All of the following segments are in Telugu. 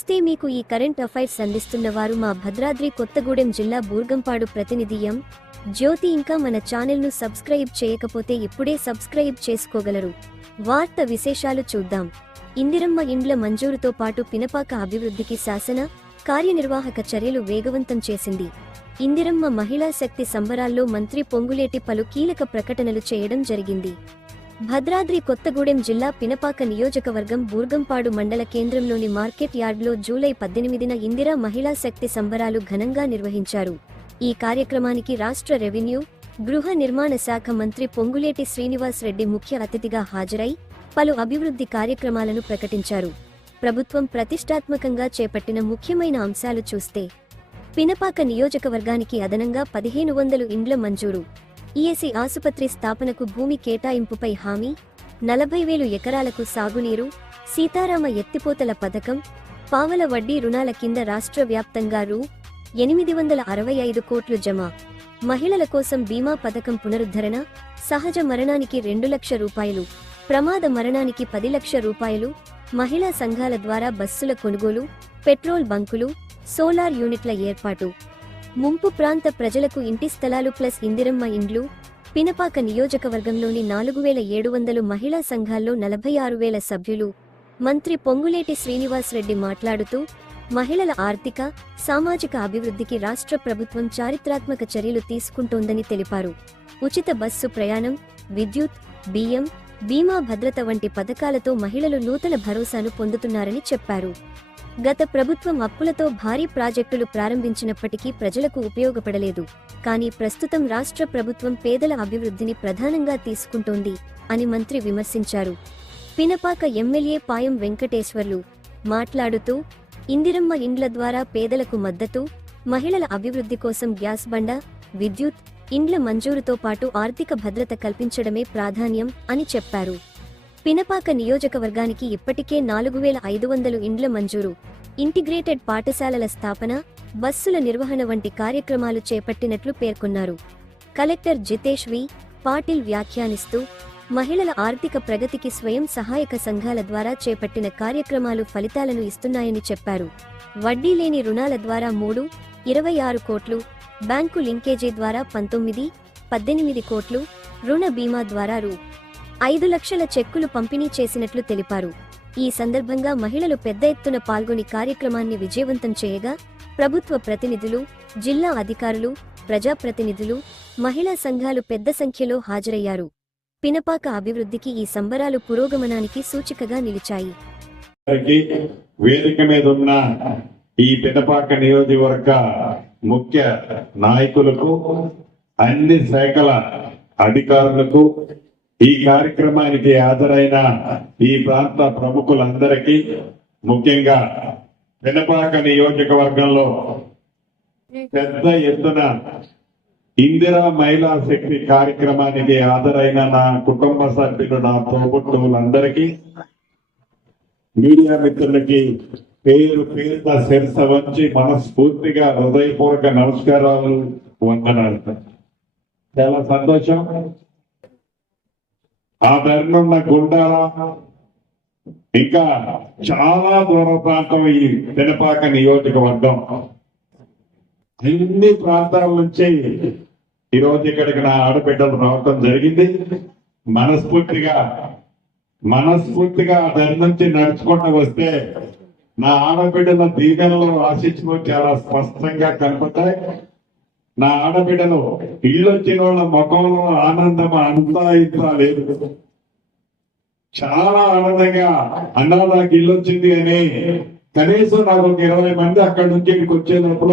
నమస్తే మీకు ఈ కరెంట్ అఫైర్స్ అందిస్తున్న వారు మా భద్రాద్రి కొత్తగూడెం జిల్లా బూర్గంపాడు ప్రతినిధి ఎం. జ్యోతి. ఇంకా మన ఛానల్ను సబ్స్క్రైబ్ చేయకపోతే ఇప్పుడే సబ్స్క్రైబ్ చేసుకోగలరు. వార్త విశేషాలు చూద్దాం. ఇందిరమ్మ ఇండ్ల మంజూరుతో పాటు పినపాక అభివృద్ధికి శాసన కార్యనిర్వాహక చర్యలు వేగవంతం చేసింది. ఇందిరమ్మ మహిళా శక్తి సంబరాల్లో మంత్రి పొంగులేటి పలు కీలక ప్రకటనలు చేయడం జరిగింది. భద్రాద్రి కొత్తగూడెం జిల్లా పినపాక నియోజకవర్గం బూర్గంపాడు మండల కేంద్రంలోని మార్కెట్ యార్డ్లో జూలై పద్దెనిమిదిన ఇందిరా మహిళా శక్తి సంబరాలు ఘనంగా నిర్వహించారు. ఈ కార్యక్రమానికి రాష్ట్ర రెవెన్యూ గృహ నిర్మాణ శాఖ మంత్రి పొంగులేటి శ్రీనివాస్ రెడ్డి ముఖ్య అతిథిగా హాజరై పలు అభివృద్ధి కార్యక్రమాలను ప్రకటించారు. ప్రభుత్వం ప్రతిష్టాత్మకంగా చేపట్టిన ముఖ్యమైన అంశాలు చూస్తే పినపాక నియోజకవర్గానికి అదనంగా పదిహేను వందలు ఇండ్ల మంజూరు ఈఎస్సి ఆసుపత్రి స్థాపనకు భూమి కేటాయింపుపై హామీ నలభై వేలు ఎకరాలకు సాగునీరు సీతారామ ఎత్తిపోతల పథకం పావల వడ్డీ రుణాల కింద రాష్ట్ర వ్యాప్తంగా రూ. ఎనిమిది వందల అరవై ఐదు కోట్లు జమ. మహిళల కోసం బీమా పథకం పునరుద్ధరణ సహజ మరణానికి రెండు లక్ష రూపాయలు ప్రమాద మరణానికి పది లక్ష రూపాయలు మహిళా సంఘాల ద్వారా బస్సుల కొనుగోలు పెట్రోల్ బంకులు సోలార్ యూనిట్ల ఏర్పాటు. ముంపు ప్రాంత ప్రజలకు ఇంటి స్థలాలు ప్లస్ ఇందిరమ్మ ఇండ్లు పినపాక నియోజకవర్గంలోని నాలుగు వేల ఏడు వందలు మహిళా సంఘాల్లో నలభై ఆరు వేల సభ్యులు. మంత్రి పొంగులేటి శ్రీనివాస్ రెడ్డి మాట్లాడుతూ మహిళల ఆర్థిక సామాజిక అభివృద్ధికి రాష్ట్ర ప్రభుత్వం చారిత్రాత్మక చర్యలు తీసుకుంటోందని తెలిపారు. ఉచిత బస్సు ప్రయాణం విద్యుత్ బియ్యం బీమా భద్రత వంటి పథకాలతో మహిళలు నూతన భరోసాను పొందుతున్నారని చెప్పారు. గత ప్రభుత్వం అప్పులతో భారీ ప్రాజెక్టులు ప్రారంభించినప్పటికీ ప్రజలకు ఉపయోగపడలేదు. కానీ ప్రస్తుతం రాష్ట్ర ప్రభుత్వం పేదల అభివృద్ధిని ప్రధానంగా తీసుకుంటోంది అని మంత్రి విమర్శించారు. పినపాక ఎమ్మెల్యే పాయం వెంకటేశ్వర్లు మాట్లాడుతూ ఇందిరమ్మ ఇండ్ల ద్వారా పేదలకు మద్దతు మహిళల అభివృద్ధి కోసం గ్యాస్ బండ విద్యుత్ ఇండ్ల మంజూరుతో పాటు ఆర్థిక భద్రత కల్పించడమే ప్రాధాన్యం అని చెప్పారు. పినపాక నియోజకవర్గానికి ఇప్పటికే నాలుగు వేల ఐదు వందలు ఇండ్ల మంజూరు. ఇంటిగ్రేటెడ్ పాఠశాలల స్థాపన బస్సుల నిర్వహణ వంటి కార్యక్రమాలు చేపట్టినట్లు పేర్కొన్నారు. Collector Jitesh V. పాటిల్ వ్యాఖ్యానిస్తూ మహిళల ఆర్థిక ప్రగతికి స్వయం సహాయక సంఘాల ద్వారా చేపట్టిన కార్యక్రమాలు ఫలితాలను ఇస్తున్నాయని చెప్పారు. వడ్డీ లేని రుణాల ద్వారా మూడు ఇరవై ఆరు కోట్లు బ్యాంకు లింకేజీ ద్వారా పంతొమ్మిది పద్దెనిమిది కోట్లు రుణ బీమా ద్వారా రూ. ఐదు లక్షల చెక్కులు పంపిణీ చేసినట్లు తెలిపారు. ఈ సందర్భంగా మహిళలు పెద్ద ఎత్తున పాల్గొని కార్యక్రమాన్ని విజయవంతం చేయగా ప్రభుత్వ ప్రతినిధులు జిల్లా అధికారులు ప్రజాప్రతినిధులు మహిళా సంఘాలు పెద్ద సంఖ్యలో హాజరయ్యారు. పినపాక అభివృద్ధికి ఈ సంబరాలు పురోగమనానికి సూచికగా నిలిచాయి. వేదిక మీద ఉన్న ఈ పినపాక నియోజకవర్గ ముఖ్య నాయకులకు అన్ని శాఖల అధికారులకు ఈ కార్యక్రమానికి హాజరైన ఈ ప్రాంత ప్రముఖులందరికీ ముఖ్యంగా పినపాక నియోజకవర్గంలో పెద్ద ఎత్తున ఇందిరా మహిళా శక్తి కార్యక్రమానికి హాజరైన నా కుటుంబ సభ్యులు నా తోబుట్టువులందరికీ మీడియా మిత్రులకి పేరు పేరున శిరస వంచి మనస్ఫూర్తిగా హృదయపూర్వక నమస్కారాలు వందనాలు. చాలా సంతోషం. ఆ ధర్మన్న గుండాల ఇంకా చాలా దూర ప్రాంతం ఈ పినపాక నియోజకవర్గం. అన్ని ప్రాంతాల నుంచి ఈరోజు ఇక్కడికి నా ఆడబిడ్డలు రావటం జరిగింది. మనస్ఫూర్తిగా మనస్ఫూర్తిగా దాని నుంచి నడుచుకుంటూ వస్తే నా ఆడబిడ్డల దీవెనలో ఆశించుకొని చాలా స్పష్టంగా కనపడతాయి. నా ఆడబిడ్డలు ఇల్లు వచ్చిన వాళ్ళ ముఖంలో ఆనందం అంతా ఇంత లేదు. చాలా ఆనందంగా అన్నా నాకు ఇల్లు వచ్చింది అని కనీసం నాకు ఒక ఇరవై మంది అక్కడి నుంచి ఇక్కడికి వచ్చే లోపల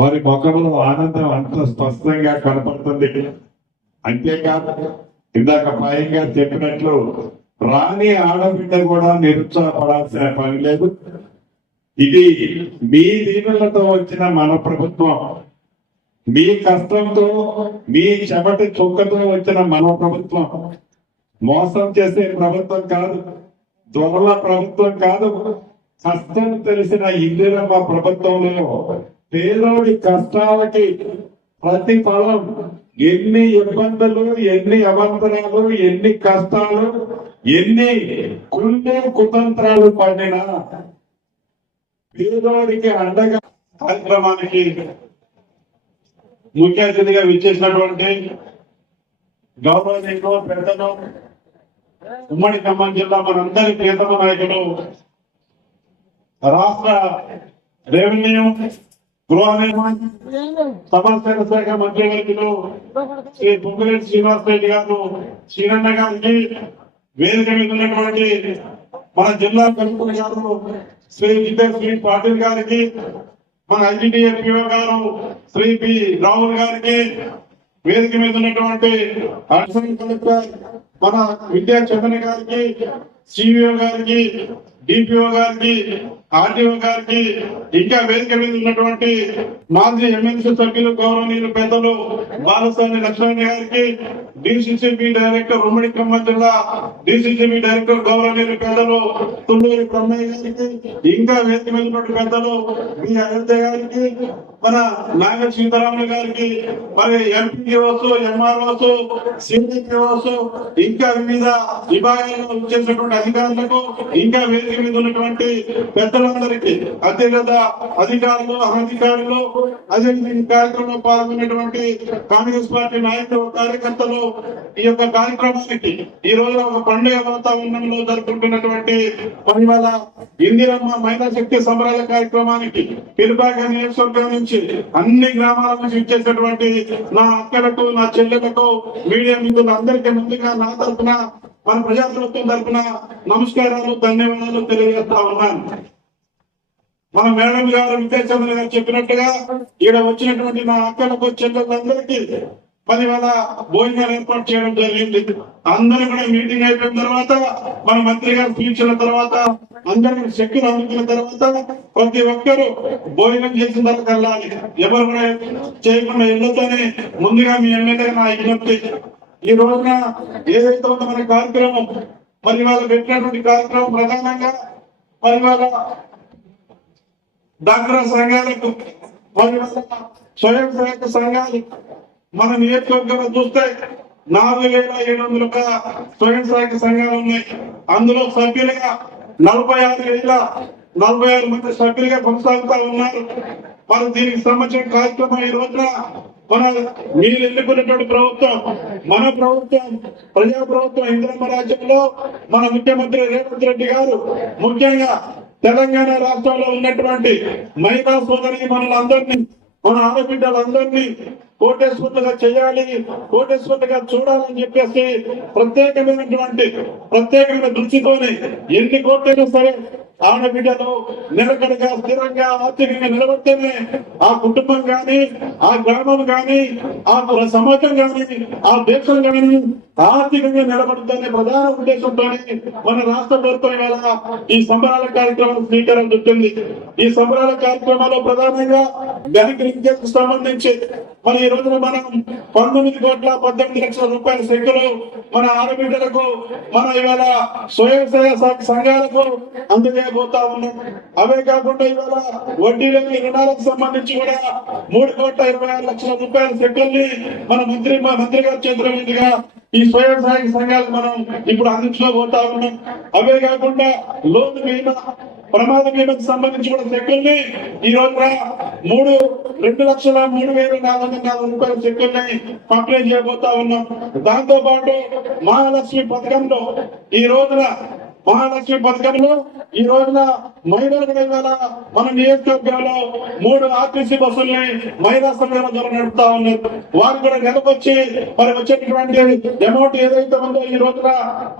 వారి ముఖంలో ఆనందం అంత స్పష్టంగా కనపడుతుంది. అంతేకాదు ఇందాక భయంగా చెప్పినట్లు రాని ఆడబిడ్డ కూడా నిరుత్సాహపడాల్సిన పని లేదు. ఇది మీ దీనులతో వచ్చిన మన ప్రభుత్వం. మీ కష్టంతో మీ చెమటి చుక్కతో వచ్చిన మన ప్రభుత్వం మోసం చేసే ప్రభుత్వం కాదు దొరల ప్రభుత్వం కాదు. కష్టం తెలిసిన ఇందిరమ్మ ప్రభుత్వంలో పేదోడి కష్టాలకి ప్రతిఫలం ఎన్ని ఇబ్బందులు ఎన్ని అవంతరాలు ఎన్ని కష్టాలు ఎన్ని కుళ్ళు కుతంత్రాలు పడినా పేదోడికి అండగా కార్యక్రమానికి ముఖ్య అతిథిగా విచ్చేసినటువంటి గౌరవనీయులు పెద్దలు ఉమ్మడి ఖమ్మం జిల్లా మనందరి ప్రియతమ నాయకులు రాష్ట్ర రెవెన్యూ గృహ నిర్మాణ సమాచార శాఖ మంత్రివర్యులు శ్రీ పొంగులేటి శ్రీనివాస్ రెడ్డి గారు శ్రీరన్న గారికి వేదిక మీద ఉన్నటువంటి మన జిల్లా కలెక్టర్ గారు శ్రీ జితేష్ శ్రీ పాటిల్ గారికి మన ఐటీడీఎఫ్ఓ గారు శ్రీ పి రాహుల్ గారికి వేదిక మీద ఉన్నటువంటి అడిషనల్ కలెక్టర్ మన విద్యా చంద్ర గారికి సిఇఓ గారికి డిపిఓ గారికి ఆర్టీఓ గారికి ఇంకా వేదిక మీద ఉన్నటువంటి మాజీ ఎమ్మెల్సీ సభ్యులు గౌరవనీయులు పెద్దలు బాలస్వామి లక్ష్మణ్ గారికి డిసిసిబి డైరెక్టర్ ఉమ్మడి ఖమ్మం జిల్లా డిసిసిబి డైరెక్టర్ గౌరవనీయులు పెద్దలు తుల్లూరి బ్రహ్మయ్య గారికి ఇంకా వేదిక మీద ఉన్నటువంటి పెద్దలు మీ అయోధ్య గారికి మన నాగ సీతారాములు గారికి మరి ఎంపీఓస్ ఎంఆర్ఓస్ సిపిఓస్ ఇంకా వివిధ విభాగాల్లో చేసినటువంటి అధికారులకు ఇంకా వేదిక మీద ఉన్నటువంటి పెద్దలందరికీ అంతే కదా అధికారులు అధికారులు అదే ఈ కార్యక్రమంలో పాల్గొన్నటువంటి కాంగ్రెస్ పార్టీ నాయకులు కార్యకర్తలు ఈ యొక్క కార్యక్రమానికి ఈ రోజు ఒక పండుగ వాతావరణంలో జరుపుకుంటున్నటువంటి పరిమళ ఇందిరమ్మ మహిళా శక్తి సంబరాల కార్యక్రమానికి పిలుపాక నియోజకవర్గం నుంచి అన్ని గ్రామాల నుంచి ఇచ్చేసినటువంటి నా అక్కలకు నా చెల్లెలకు మీడియా మిత్రులు అందరికీ ముందుగా నా తరఫున మన ప్రజాప్రభుత్వం తరఫున నమస్కారాలు ధన్యవాదాలు తెలియజేస్తా ఉన్నాను. మన మేడం గారు విద్యాచంద్ర గారు చెప్పినట్టుగా ఈడ వచ్చినటువంటి నా అక్కలకు చెల్లెలందరికీ పదివేల భోజనాలు ఏర్పాటు చేయడం జరిగింది. అందరూ కూడా మీటింగ్ అయిపోయిన తర్వాత మన మంత్రి గారు పిలిచిన తర్వాత అందరూ శక్తులు అందుకున్న తర్వాత ప్రతి ఒక్కరు భోజనం చేసిన తర్వాత వెళ్ళాలి. ఎవరు కూడా చేయకుండా వెళ్ళొద్దని ముందుగా మీ ఎమ్మెల్యే నా విజ్ఞప్తి. ఈ రోజున ఏదైతే ఉందో మన కార్యక్రమం మరి వాళ్ళు పెట్టినటువంటి కార్యక్రమం ప్రధానంగా మరి వాళ్ళ డాక్టర్ సంఘాలకు మరి స్వయం సహాయక సంఘాలు మన నియోజకవర్గంలో చూస్తే నాలుగు వేల ఏడు వందల స్వయం సహాయక సంఘాలు ఉన్నాయి. అందులో సభ్యులుగా నలభై ఆరు వేల నలభై ఆరు మంది సభ్యులుగా కొనసాగుతా ఉన్నారు. మరి దీనికి సంబంధించిన కార్యక్రమం ఈ రోజున మన మీరు ఎన్నుకున్నటువంటి ప్రభుత్వం మన ప్రభుత్వం ప్రజా ప్రభుత్వం ఇంద్రమ్మ రాజ్యంలో మన ముఖ్యమంత్రి రేవంత్ రెడ్డి గారు ముఖ్యంగా తెలంగాణ రాష్ట్రంలో ఉన్నటువంటి మహిళా సోదరి మనలందరినీ మన ఆడబిడ్డలందరినీ కోటేశ్వరులుగా చేయాలి కోటేశ్వరులుగా చూడాలని చెప్పేసి ప్రత్యేకమైనటువంటి ప్రత్యేకమైన దృష్టితోనే ఎన్ని కోట్లైనా సరే ఆడబిడ్డలు నిలకడగా స్థిరంగా ఆర్థికంగా నిలబడితేనే ఆ కుటుంబం గాని ఆ గ్రామం గాని ఆ సమాజం గాని ఆ దేశం గాని ఆర్థికంగా నిలబడుతుందనే ప్రధాన ఉద్దేశంతోనే మన రాష్ట్ర ప్రభుత్వం ఇవాళ ఈ సంబరాల కార్యక్రమం స్వీకారం చుట్టింది ఈ సంబరాల కార్యక్రమంలో ప్రధానంగా బ్యాంక్ సంబంధించి మరి ఈ రోజున మనం పంతొమ్మిది కోట్ల పద్దెనిమిది లక్షల రూపాయల చెక్కులు మన ఆడబిడ్డలకు మన ఇవాళ స్వయం సహాయ సంఘాలకు అందజేయబోతా ఉన్నాం. అవే కాకుండా ఇవాళ వడ్డీ లేని రుణాలకు సంబంధించి కూడా మూడు కోట్ల ఇరవై ఆరు లక్షల రూపాయల చెక్కుల్ని మన మంత్రి మా మంత్రి గారి చేతుల మీదుగా ఈ స్వయం సహాయక సంఘాలకు మనం ఇప్పుడు అందించుకోబోతా ఉన్నాం. అవే కాకుండా లోన్ బీమా ప్రమాద బీమాకు సంబంధించి కూడా చెక్కుల్ని ఈ రోజున మూడు రెండు లక్షల మూడు వేల నాలుగు వందల నాలుగు రూపాయల చెక్కుల్ని పంపిణీ చేయబోతా ఉన్నాం. దాంతో పాటు మహాలక్ష్మి పథకంలో ఈ రోజున మహాలక్ష్మి పథకంలో ఈ రోజున మహిళలు ఇవాళ మన నియోజకవర్గంలో మూడు ఆర్టీసీ బస్సుల్ని మహిళా సంఘాల ద్వారా నడుపుతా ఉన్నారు. వారు కూడా నెలకొచ్చి మరి వచ్చేటటువంటి అమౌంట్ ఏదైతే ఉందో ఈ రోజున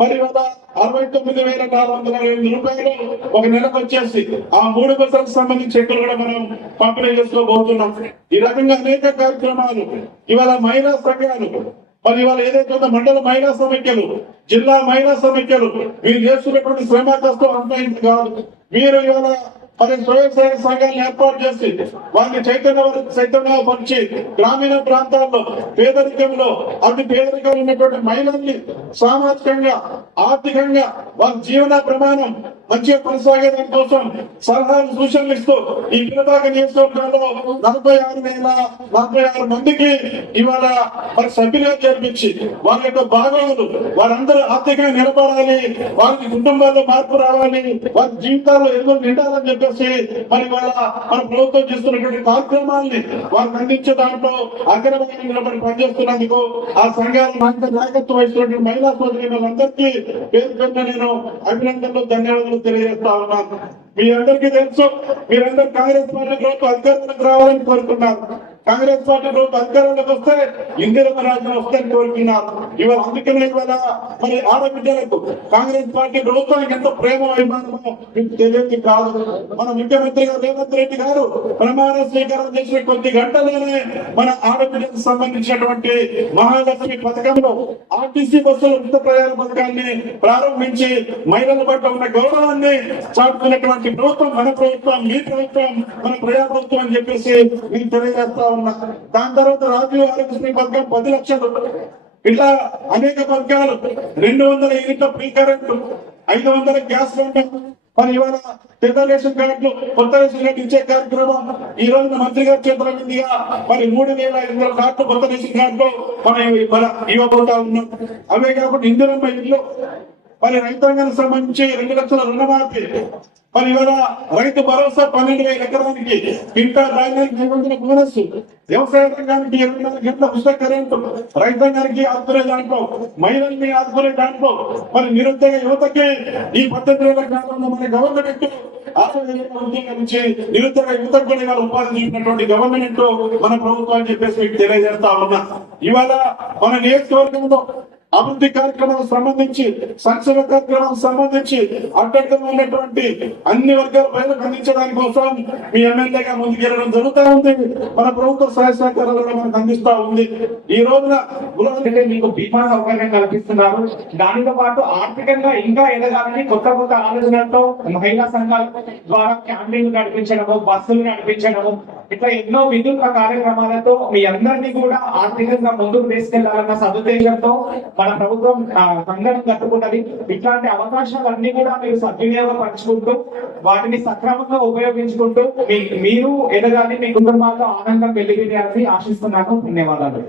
మరి అరవై తొమ్మిది వేల నాలుగు వందల ఎనిమిది రూపాయలు ఒక నెలకు వచ్చేసి ఆ మూడు బస్సులకు సంబంధించి చెక్కులు కూడా మనం పంపిణీ చేసుకోబోతున్నాం. ఈ రకంగా అనేక కార్యక్రమాలు ఇవాళ మహిళా సంఘాలు మరి ఇవాళ ఏదైతే ఉందో మండల మహిళా సమైక్యలు జిల్లా మహిళా సమైక్యలు మీరు చేస్తున్నటువంటి శ్రమ కష్టం అంతా కాదు. మీరు ఇవాళ మరి స్వయం సేవక సంఘాలను ఏర్పాటు చేసి వారిని చైతన్య చైతన్య పరిచి గ్రామీణ ప్రాంతాల్లో పేదరికంలో అతి పేదరికంలో ఉన్నటువంటి మహిళల్ని సామాజికంగా ఆర్థికంగా వారి జీవన ప్రమాణం మంచిగా కొనసాగేదాని కోసం సలహాలు సూచనలు ఇస్తూ ఈ పిల్లబాగ నియోజకవర్గంలో నలభై ఆరు వేల నలభై ఆరు మందికి ఇవాళ మరి సభ్యులుగా చేర్పించి వారి యొక్క భాగములు వారందరూ ఆర్థికంగా నిలబడాలి వారి కుటుంబాల్లో మార్పు రావాలి వారి జీవితాల్లో ఎదుగు నిండాలని చెప్పి చేసి మరి వాళ్ళ మన ప్రభుత్వం చేస్తున్నటువంటి కార్యక్రమాల్ని వారు అందించే దాంట్లో అగ్రభాగంగా నిలబడి పనిచేస్తున్నందుకు ఆ సంఘాల నాయక నాయకత్వం వహిస్తున్నటువంటి మహిళా సోదరులందరికీ పేరు పేరున నేను అభినందనలు ధన్యవాదాలు తెలియజేస్తా ఉన్నాను. మీ అందరికీ తెలుసు మీరందరూ కాంగ్రెస్ పార్టీ ప్రభుత్వం అధికారంలోకి రావాలని కోరుకున్నారు కాంగ్రెస్ పార్టీ ప్రభుత్వం అధికారంలోకి వస్తే ఇందిరమ్మ రాజ్యం వస్తాయని కోరుకున్నారు. ఇవాళ అందుకనే ఇవాళ మరి ఆడబిడ్డలకు కాంగ్రెస్ పార్టీ ప్రభుత్వానికి ఎంత ప్రేమ అభిమానమో మీకు తెలియదు కాదు. మన ముఖ్యమంత్రి గారు రేవంత్ రెడ్డి గారు ప్రమాణ స్వీకారం చేసిన కొద్ది గంటలోనే మన ఆడబిడ్డలకు సంబంధించినటువంటి మహాలక్ష్మి పథకంలో ఆర్టీసీ బస్సుల ఉచిత ప్రయాణ పథకాన్ని ప్రారంభించి మహిళల పట్ల ఉన్న గౌరవాన్ని చాటుకున్నటువంటి ప్రభుత్వం మన ప్రభుత్వం మీ ప్రభుత్వం మన ప్రజాప్రభుత్వం అని చెప్పేసి మీకు తెలియజేస్తా ఉన్నా. దాని తర్వాత రాజీవ్ ఆరోగ్యశ్రీ పథకం పది లక్షలు. ఇట్లా అనేక పథకాలు. రెండు వందల యూనిట్ల ఫ్రీ కరెంట్ ఐదు వందల గ్యాస్ సిలిండర్. మరి ఇవాళ పెద్ద రేషన్ కార్డులు కొత్త రేషన్ కార్డు ఇచ్చే కార్యక్రమం. ఈ రోజున మంత్రి గారి చేతుల మీదుగా మరి మూడు వేల ఐదు వందల కార్డు కొత్త రేషన్ కార్డులు మనం ఇవ్వబోతా ఉన్నాం అవే కాకుండా ఇందిరమ్మ ఇల్లు. మరి రైతాంగానికి సంబంధించి రెండు లక్షల రుణమాఫీ. మరి ఇవాళ రైతు భరోసా పన్నెండు వేల ఎకరానికి ఇంటా ధాన్యానికి ఐదు వందల బోనస్. వ్యవసాయ రంగానికి ఇరవై నాలుగు గంటల ఉచిత కరెంటు. రైతాంగానికి ఆదుకునే దాంట్లో మహిళల్ని ఆదుకునే దాంట్లో మరి నిరుద్యోగ యువతకి ఈ పద్ధతుల కాలంలో మన గవర్నమెంట్ ఉద్యోగించి నిరుద్యోగ యువతకు కూడా ఇవాళ ఉపాధి చూపినటువంటి గవర్నమెంట్ మన ప్రభుత్వం అని చెప్పేసి మీకు తెలియజేస్తా ఉన్నా. ఇవాళ మన నియోజకవర్గంలో అభివృద్ధి కార్యక్రమాలకు సంబంధించి సంక్షేమ కార్యక్రమాలకు సంబంధించి అడ్డంగా ఉన్నటువంటి అన్ని వర్గాల ప్రజలకు అందించడానికి కోసం మీ ఎమ్మెల్యేగా ముందుకెళ్ళడం జరుగుతూ ఉంది. మన ప్రభుత్వ సహాయ సహకారాలు కూడా మనకు అందిస్తా ఉంది. ఈ రోజున అయితే మీకు బీమా సౌకర్యం కల్పిస్తున్నారు. దానితో పాటు ఆర్థికంగా ఇంకా ఎదగాలని కొత్త కొత్త ఆలోచనలతో మహిళా సంఘాల ద్వారా క్యాంపింగ్ నడిపించడము బస్సులు నడిపించడము ఇట్లా ఎన్నో వినూత్న కార్యక్రమాలతో మీ అందరినీ కూడా ఆర్థికంగా ముందుకు తీసుకెళ్ళాలన్న సదుద్దేశంతో మన ప్రభుత్వం సంఘం కట్టుకుంటది. కట్టుకున్నది ఇట్లాంటి అవకాశాలన్నీ కూడా మీరు సద్వినియోగపరచుకుంటూ వాటిని సక్రమంగా ఉపయోగించుకుంటూ మీరు ఎదగాలి మీ కుటుంబాల్లో ఆనందం వెలిగియాలని ఆశిస్తున్నాను. ధన్యవాదాలు.